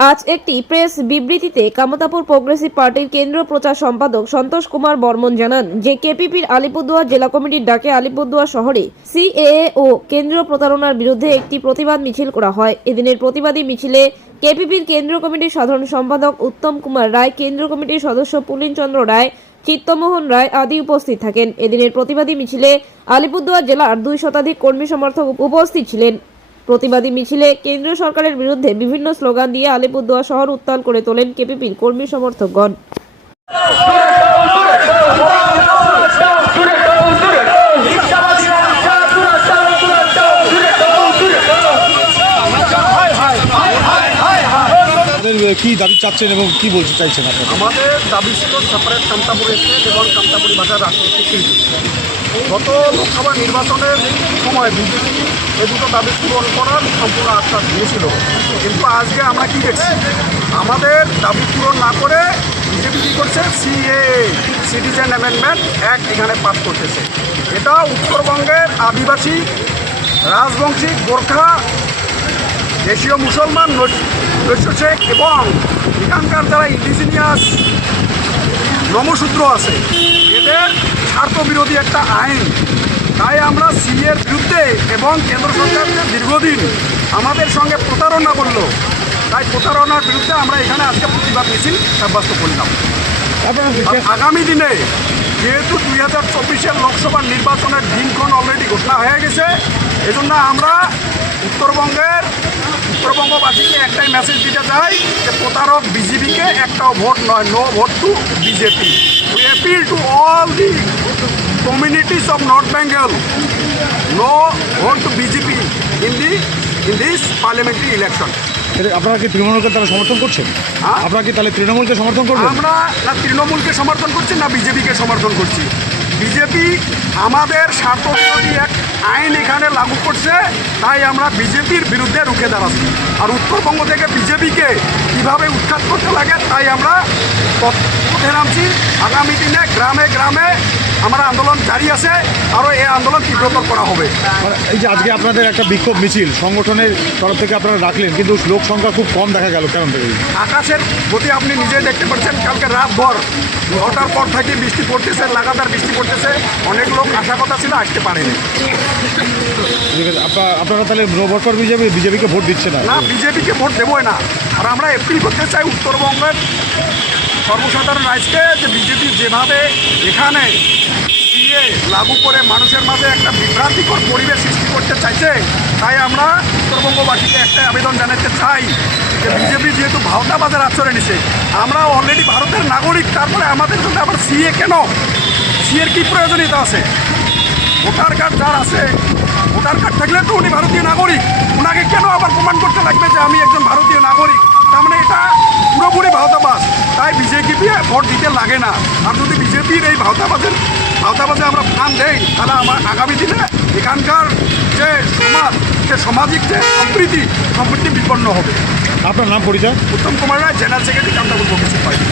আজ একটি প্রেস বিবৃতিতে কামতাপুর প্রোগ্রেসিভ পার্টির কেন্দ্রীয় প্রচার সম্পাদক সন্তোষ কুমার বর্মন জানান যে কেপিপির আলিপুরদুয়ার জেলা কমিটির ডাকে আলিপুরদুয়ার শহরে সিএএ ও কেন্দ্রীয় প্রতারণার বিরুদ্ধে একটি প্রতিবাদ মিছিল করা হয়। এদিনের প্রতিবাদী মিছিলে কেপিপির কেন্দ্রীয় কমিটির সাধারণ সম্পাদক উত্তম কুমার রায়, কেন্দ্রীয় কমিটির সদস্য পুলিন চন্দ্র রায়, চিত্তমোহন রায় আদি উপস্থিত থাকেন। এদিনের প্রতিবাদী মিছিলে আলিপুরদুয়ার জেলার 2 শতাধিক কর্মী সমর্থক উপস্থিত ছিলেন। প্রতিবাদী মিছিলে কেন্দ্রীয় সরকারের বিরুদ্ধে বিভিন্ন স্লোগান দিয়ে আলিপুরদুয়ার শহর উত্তাল করে তোলেন কেপিপির কর্মী সমর্থকগণ। কি দাবি চাচ্ছেন এবং কি বলতে চাইছেন আপনারা? আমাদের দাবি ছিল সেপারেট কামতাপুর স্টেট এবং কামতাপুরি ভাষার রাজনৈতিক শিল্পী। গত লোকসভা নির্বাচনের সময় বিজেপি এই দুটো দাবি পূরণ করার সম্পূর্ণ আশ্বাস দিয়েছিল, কিন্তু আজকে আমরা কি দেখছি, আমাদের দাবি পূরণ না করে বিজেপি কী করছে, সিএএ সিটিজেন অ্যামেন্ডমেন্ট অ্যাক্ট এখানে পাস করতেছে। এটা উত্তরবঙ্গের আদিবাসী, রাজবংশী, গোর্খা, দেশীয় মুসলমান, নৈশ শেখ এবং এখানকার যারা ইন্ডিজিনিয়াস নমশূদ্র আছে এদের স্বার্থবিরোধী একটা আইন। তাই আমরা সিএর বিরুদ্ধে এবং কেন্দ্র সরকার যে দীর্ঘদিন আমাদের সঙ্গে প্রতারণা করল, তাই প্রতারণার বিরুদ্ধে আমরা এখানে আজকে প্রতিবাদ মিছিল সাব্যস্ত করলাম। আগামী দিনে যেহেতু 2024-এর লোকসভার নির্বাচনের দিনক্ষণ অলরেডি ঘোষণা হয়ে গেছে, এজন্য আমরা উত্তরবঙ্গবাসীকে একটাই মেসেজ দিতে চাই যে প্রতারক বিজেপিকে একটাও ভোট নয়, no vote to BJP. We appeal to all the communities of North Bengal, no vote to BJP in this parliamentary election. আপনারা কি তৃণমূলকে তারা সমর্থন করছেন? আপনারা কি তাহলে তৃণমূলকে সমর্থন করবেন? আমরা না তৃণমূলকে সমর্থন করছি না বিজেপিকে সমর্থন করছি। বিজেপি আমাদের স্বার্থবিরোধী এক আইন এখানে লাগু করছে, তাই আমরা বিজেপির বিরুদ্ধে রুখে দাঁড়াচ্ছি। আর উত্তরবঙ্গ থেকে বিজেপিকে কীভাবে উৎখাত করতে লাগে তাই আমরা পথে নামছি। আগামী দিনে গ্রামে গ্রামে আমরা আন্দোলন জারি আছে, আরও এই আন্দোলন তীব্রতর করা হবে। এই যে আজকে আপনাদের একটা বিক্ষোভ মিছিল সংগঠনের তরফ থেকে আপনারা রাখলেন, কিন্তু লোক সংখ্যা খুব কম দেখা গেল, কেমন থেকে? আকাশের গতি আপনি নিজেই দেখতে পাচ্ছেন, কালকে রাতভর 9টার পর থেকে বৃষ্টি পড়তেছে, লাগাতার বৃষ্টি পড়তেছে। অনেক লোক আসার কথা ছিল, আসতে পারেনি। আপনারা তাহলে নববর্ষর বিজেপিকে ভোট দিচ্ছে না? না, বিজেপিকে ভোট দেবই না। আর আমরা অ্যাপিল করতে চাই উত্তরবঙ্গের সর্বসাধারণ রাজ্যকে যে বিজেপি যেভাবে এখানে সিএ লাগু করে মানুষের মাঝে একটা বিভ্রান্তিকর পরিবেশ সৃষ্টি করতে চাইছে, তাই আমরা উত্তরবঙ্গবাসীকে একটাই আবেদন জানাতে চাই যে বিজেপি যেহেতু ভাওতাবাজের আচরণ নিছে, আমরা অলরেডি ভারতের নাগরিক, তারপরে আমাদের জন্য আবার সিএ কেন? সিএর কী প্রয়োজনীয়তা আছে? ভোটার কার্ড যার আছে, ভোটার কার্ড থাকলে তো উনি ভারতীয় নাগরিক, ওনাকে কেন আবার প্রমাণ করতে লাগবে যে আমি একজন ভারতীয় নাগরিক? তার মানে এটা পুরোপুরি ভাওতাবাজ। তাই বিজেপি ভোট দিতে লাগে না। আর যদি বিজেপির এই ভাওতাবাজে আমরা প্রাণ দেই, তাহলে আমার আগামী দিনে এখানকার যে সমাজ, যে সামাজিক যে সম্প্রীতি বিপন্ন হবে। আপনার নাম পরিচয়? Uttam Kumar Roy, general secretary, Kamtapur progressive party.